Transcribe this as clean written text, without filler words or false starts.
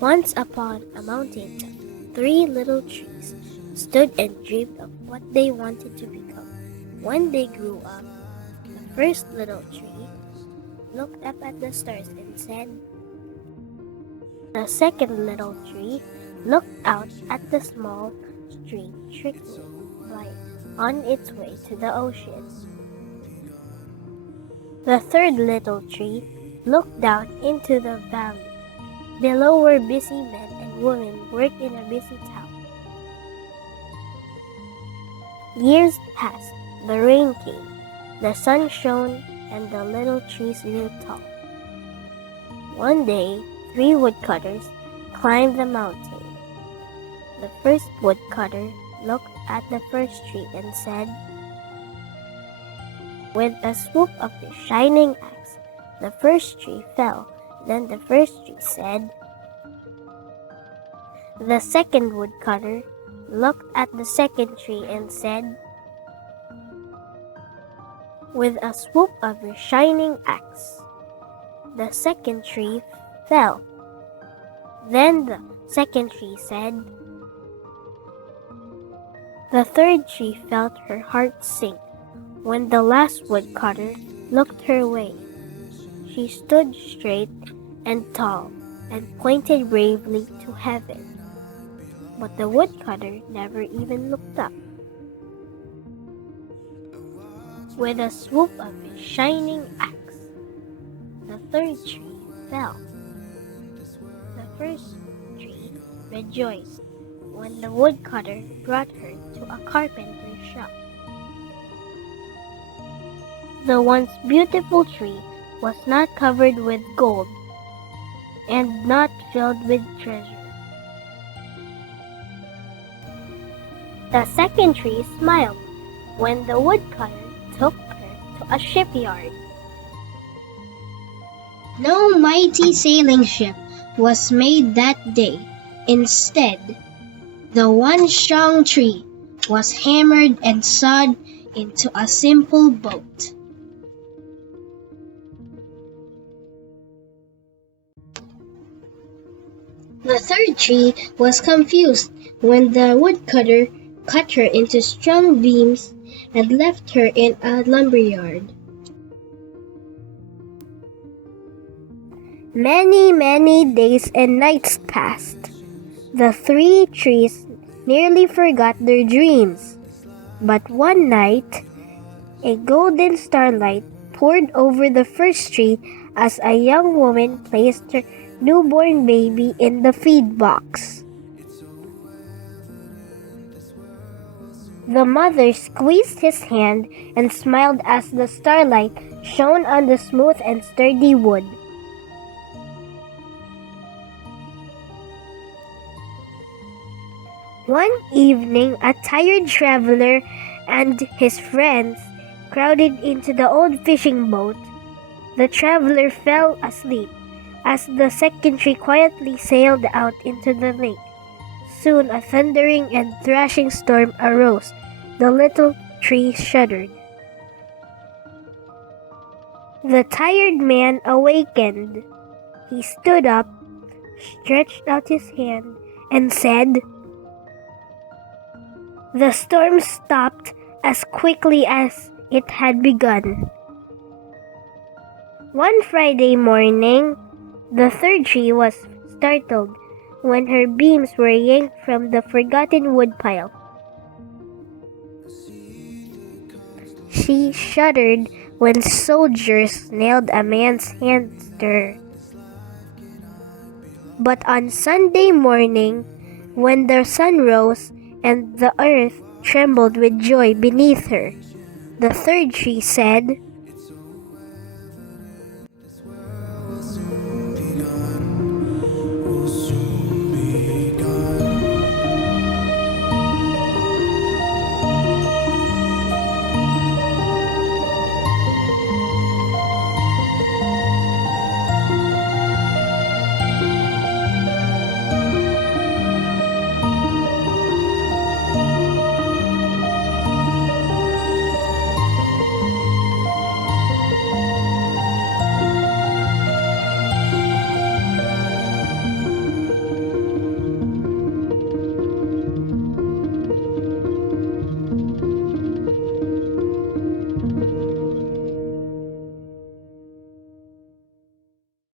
Once upon a mountain, three little trees stood and dreamed of what they wanted to become. When they grew up, the first little tree looked up at the stars and said, the second little tree looked out at the small stream trickling by on its way to the ocean. The third little tree looked down into the valley. Below were busy men and women working in a busy town. Years passed, the rain came, the sun shone, and the little trees grew tall. One day, three woodcutters climbed the mountain. The first woodcutter looked at the first tree and said, with a swoop of his shining axe, the first tree fell. Then the first tree said, the second woodcutter looked at the second tree and said, with a swoop of his shining axe, the second tree fell. Then the second tree said, the third tree felt her heart sink when the last woodcutter looked her way. She stood straight and tall and pointed bravely to heaven. But the woodcutter never even looked up. With a swoop of his shining axe, the third tree fell. The first tree rejoiced when the woodcutter brought her to a carpenter's shop. The once beautiful tree was not covered with gold and not filled with treasure. The second tree smiled when the woodcutter took her to a shipyard. No mighty sailing ship was made that day. Instead, the one strong tree was hammered and sawed into a simple boat. The third tree was confused when the woodcutter cut her into strong beams and left her in a lumberyard. Many days and nights passed. The three trees nearly forgot their dreams. But one night, a golden starlight poured over the first tree as a young woman placed her newborn baby in the feed box. The mother squeezed his hand and smiled as the starlight shone on the smooth and sturdy wood. One evening, a tired traveler and his friends crowded into the old fishing boat. The traveler fell asleep as the second tree quietly sailed out into the lake. Soon a thundering and thrashing storm arose. The little tree shuddered. The tired man awakened. He stood up, stretched out his hand, and said, the storm stopped as quickly as it had begun. One Friday morning, the third tree was startled when her beams were yanked from the forgotten woodpile. She shuddered when soldiers nailed a man's hands to her. But on Sunday morning, when the sun rose and the earth trembled with joy beneath her, the third tree said,